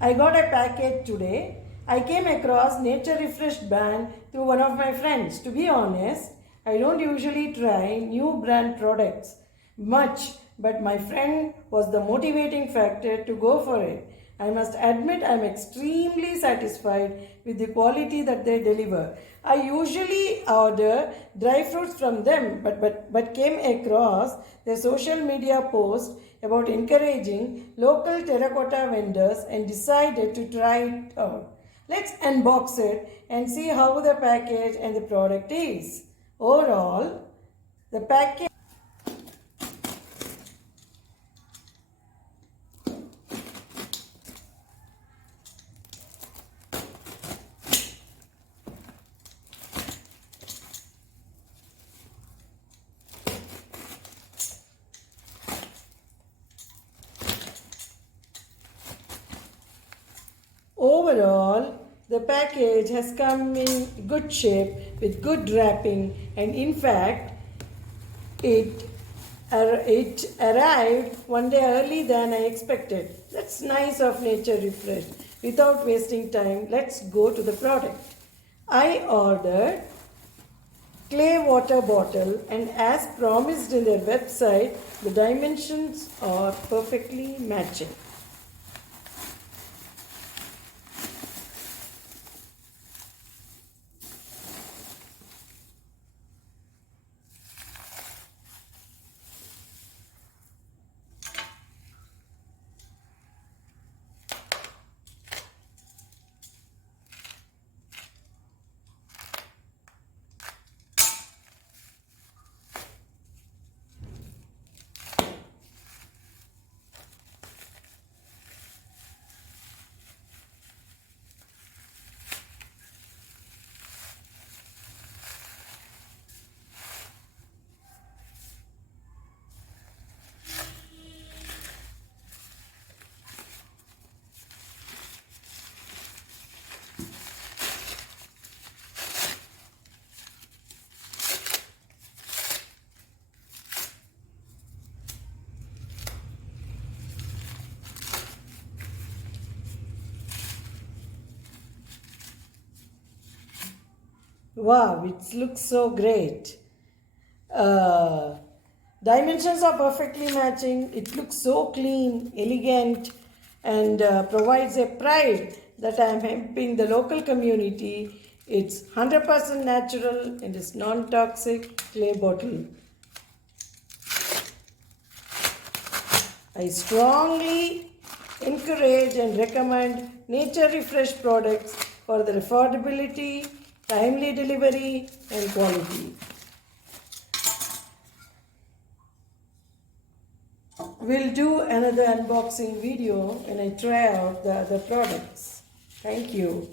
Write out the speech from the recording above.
I got a package today. I came across Nature Refreshed brand through one of my friends. To be honest, I don't usually try new brand products much, but my friend was the motivating factor to go for it. I must admit I'm extremely satisfied with the quality that they deliver. I usually order dry fruits from them, but came across their social media post about encouraging local terracotta vendors and decided to try it out. Let's unbox it and see how the package and the product is. Overall, the package Overall, the package has come in good shape with good wrapping, and in fact, it it arrived one day early than I expected. That's nice of Nature Refresh. Without wasting time, let's go to the product. I ordered clay water bottle, and as promised in their website, the dimensions are perfectly matching. Wow, it looks so great. Uh, Dimensions are perfectly matching. It looks so clean, elegant, and provides a pride that I am helping the local community. It's 100% natural and is non-toxic clay bottle. I strongly encourage and recommend Nature Refresh products for their affordability, timely delivery, and quality. We'll do another unboxing video when I try out the other products. Thank you.